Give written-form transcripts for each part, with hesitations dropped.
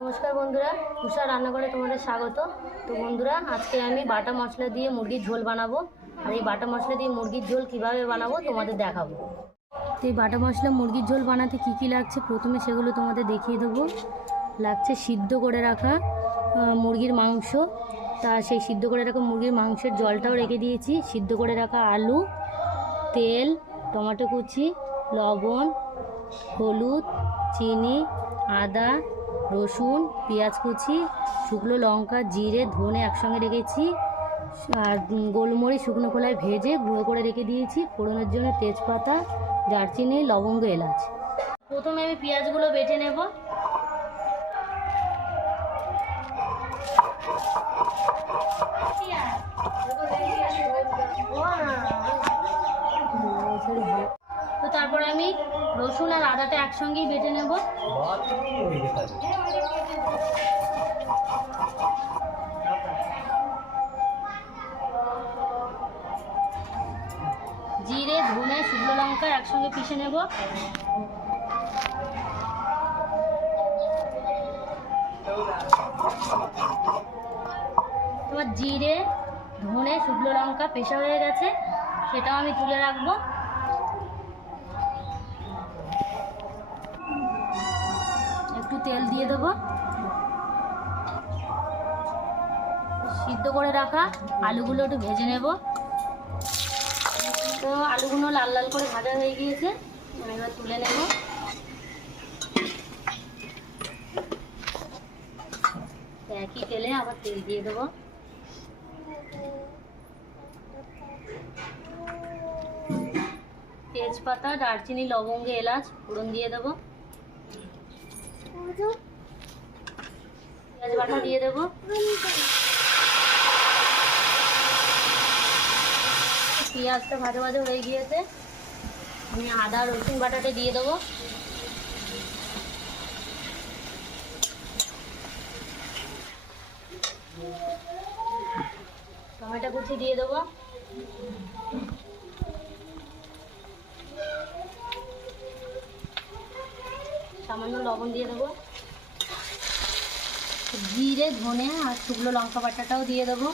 নমস্কার বন্ধুরা, উষা রান্নাঘরে তোমাদের স্বাগত। তো বন্ধুরা, আজকে আমি বাটা মশলা দিয়ে মুরগির ঝোল বানাবো। আর এই বাটা মশলা দিয়ে মুরগির ঝোল কিভাবে বানাবো তোমাদের দেখাবো। তো এই বাটা মশলা মুরগির ঝোল বানাতে কি কি লাগছে প্রথমে সেগুলো তোমাদের দেখিয়ে দেবো। লাগছে সিদ্ধ করে রাখা মুরগির মাংস, তা সেই সিদ্ধ করে রাখা মুরগির মাংসের জলটাও রেখে দিয়েছি। সিদ্ধ করে রাখা আলু, তেল, টমেটো কুচি, লবণ, হলুদ, চিনি, আদা, রসুন, পেঁয়াজ কুচি, শুকনো লঙ্কা, জিরে, ধনে একসঙ্গে রেখেছি। আর গোলমরিচ শুকনো খোলায় ভেজে গুঁড়ো করে রেখে দিয়েছি। ফোড়নের জন্য তেজপাতা, দারচিনি, লবঙ্গ, এলাচ। প্রথমে আমি পেঁয়াজগুলো বেটে নেব। তো তারপর আমি রসুন আর আদাটা একসঙ্গেই বেটে নেব। জিরে, ধনে, শুকনো লঙ্কা একসঙ্গে পিষে নেব। তোমার জিরে, ধনে, শুকনো লঙ্কা পেষা হয়ে গেছে, সেটাও আমি তুলে রাখবো। একটু তেল দিয়ে দেবো। সিদ্ধ করে রাখা আলুগুলো একটু ভেজে নেব। তো আলুগুলো লাল লাল করে ভাজা হয়ে গিয়েছে, এবার তুলে নেব। একই তেলে আবার তেল দিয়ে দেবো। তেজপাতা, দারচিনি, লবঙ্গ, এলাচ ফোড়ন দিয়ে দেবো। পেঁয়াজ বাটা দিয়ে দেবো। পেঁয়াজটা ভাজা ভাজা হয়ে গিয়েছে, আমি আদা রসুন বাটাটা দিয়ে দেবো। টমেটো কুচি দিয়ে দেবো। সামান্য লবণ দিয়ে দেবো। জিরে, ধনে আর শুকনো লঙ্কা বাটাটাও দিয়ে দেবো।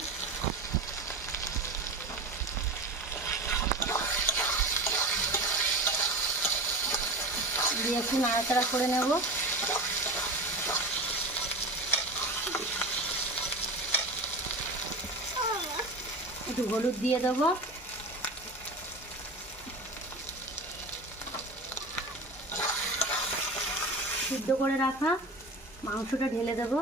দিয়ে একটু নাড়াচাড়া করে নেব। একটু হলুদ দিয়ে দেবো। সিদ্ধ করে রাখা মাংসটা ঢেলে দেবো।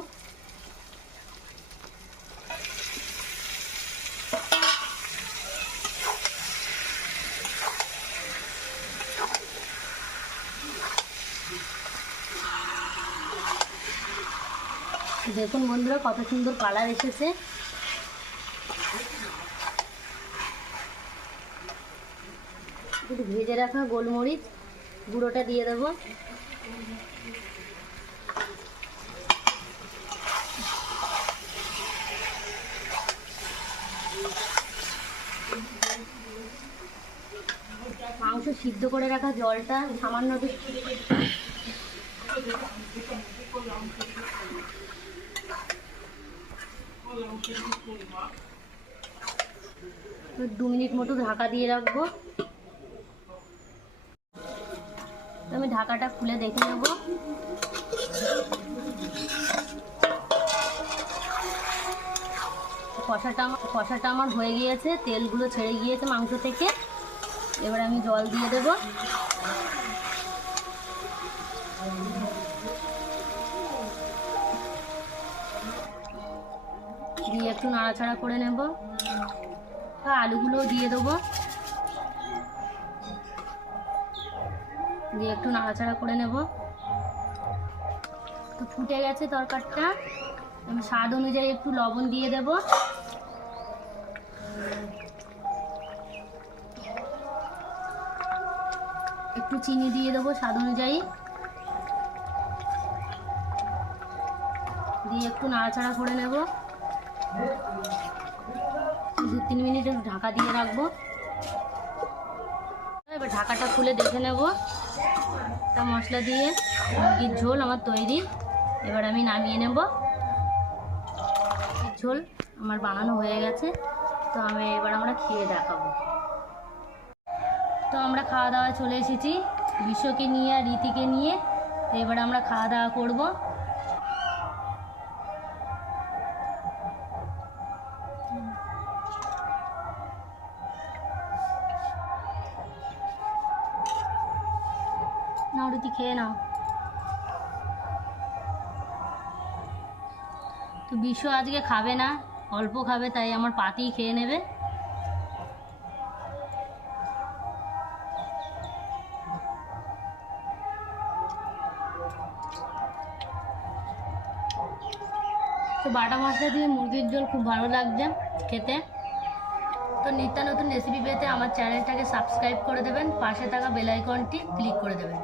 দেখুন বন্ধুরা, কত সুন্দর কালার এসেছে। একটু ভেজে রাখা গোলমরিচ গুঁড়োটা দিয়ে দেবো। মাংস সিদ্ধ করে রাখা জলটা সামান্য 2 মিনিট মতো ঢাকা দিয়ে রাখবো। আমি ঢাকাটা খুলে দেখে নেব। কষাটা আমার হয়ে গিয়েছে, তেলগুলো ছেড়ে গিয়েছে মাংস থেকে। এবার আমি জল দিয়ে দেব। দিয়ে একটু নাড়াচাড়া করে নেব। আলুগুলোও দিয়ে দেবো। দিয়ে একটু নাড়াচাড়া করে নেব। তো ফুটে গেছে তরকারিটা। আমি স্বাদ অনুযায়ী একটু লবণ দিয়ে দেব। একটু চিনি দিয়ে দেবো স্বাদ অনুযায়ী। দিয়ে একটু নাড়াচাড়া করে নেব। 2-3 মিনিট একটু ঢাকা দিয়ে রাখবো। এবার ঢাকাটা খুলে দেখে নেব। মশলা দিয়ে মুরগির ঝোল আমার তৈরি। এবার আমি নামিয়ে নেব। ঝোল আমার বানানো হয়ে গেছে, তো আমরা খেয়ে দেখাবো। তো আমরা খাওয়া দাওয়া চলে এসেছি বিশ্বকে নিয়ে আর রীতিকে নিয়ে। তো এবার আমরা খাওয়া দাওয়া করবো। নাও রীতি, খেয়ে নাও। তো বিশ্ব আজকে খাবে না, অল্প খাবে, তাই আমার পাতিই খেয়ে নেবে। তো বাটা মশলা দিয়ে মুরগির ঝোল খুব ভালো লাগছে খেতে। তো নিত্য নতুন রেসিপি পেতে আমার চ্যানেলটাকে সাবস্ক্রাইব করে দেবেন, পাশে থাকা বেল আইকনটি ক্লিক করে দেবেন।